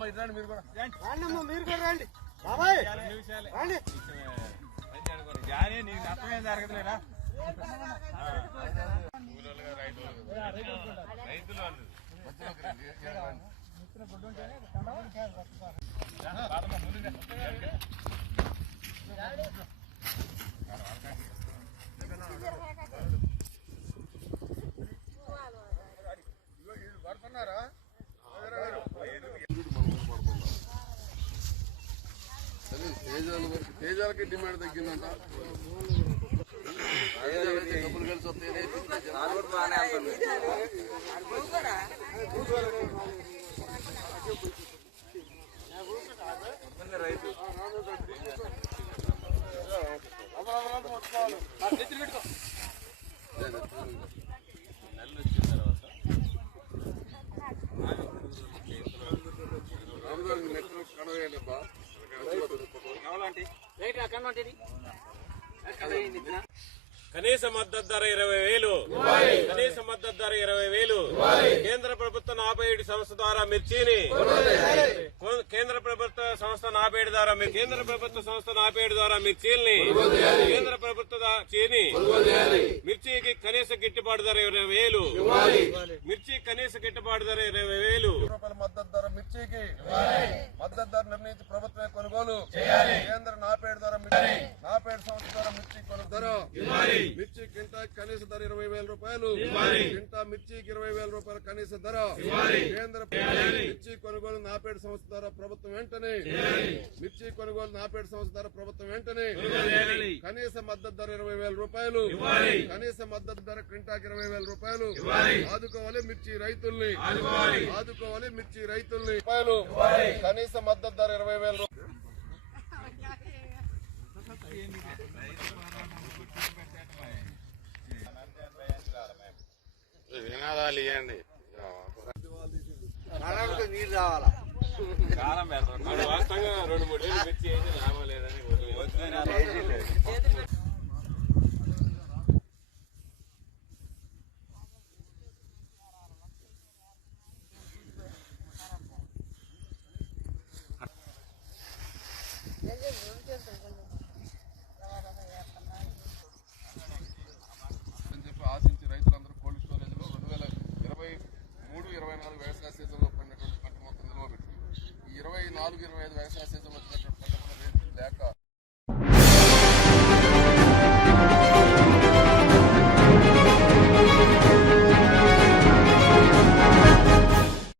మీరు కూడా రండి బాబాయ్ రండి. నీకు నష్టమేం జరగదులేరా. రైతులు పడుతున్నారా? తేజాలకి డిమాండ్ తగ్గిందంట. డబ్బులు కలిసి వస్తాయి. రైతు నెట్వర్క్ కడవేయండిబ్బా. కనీస మద్దతు ధర 20,000. కనీస మద్దతు ధర 20,000. కేంద్ర ప్రభుత్వ 47 సంస్థ ద్వారా మిర్చిని కేంద్ర ప్రభుత్వ సంస్థ 47 ద్వారా కేంద్ర ప్రభుత్వ సంస్థ 47 ద్వారా మిర్చీల్ని కేంద్ర ప్రభుత్వ చీని మిర్చికి కనీస గిట్టుబాటు ధర 20,000. మిర్చి కనీస గిట్టుబాటు ధర 20,000 రూపాయల మద్దతు ధర మిర్చికి మద్దతు ధర నిర్ణయించి ప్రభుత్వమే కొనుగోలు. కేంద్ర 47 ద్వారా 47 సంస్థ ద్వారా మిర్చి కొనుగోలు ధర. మిర్చి క్వింటాకి కనీస ధర 20,000 రూపాయలు. క్వింటా మిర్చికి 20,000 రూపాయల కనీస ధర. కేంద్ర మిర్చి కొనుగోలు 47 సంస్థ ద్వారా ప్రభుత్వం వెంటనే మిర్చి కొనుగోలు 47 సంస్థ ద్వారా ప్రభుత్వం వెంటనే కనీస మద్దతు ధర 20,000 రూపాయలు. కనీస మద్దతు ధర క్వింటాకి 20,000 రూపాయలు. ఆదుకోవాలి మిర్చి రైతుల్ని. ఆదుకోవాలి మిర్చి రైతుల్ని. కనీస మద్దతు ధర 20,000 రూపాయలు. వినాదాలు ఇవ్వండి. నీరు రావాలా? వాస్తవంగా 2-3 ఏళ్ళు మిర్చి అయితే లాభం లేదని ఆశించి రైతులందరూ కోల్డ్ స్టోరేజ్ లో 2023-24 వ్యవసాయ సీజన్ లో పడినటువంటి పంట మొత్తం నిల్వ పెట్టి 24-25 వ్యవసాయ సీజన్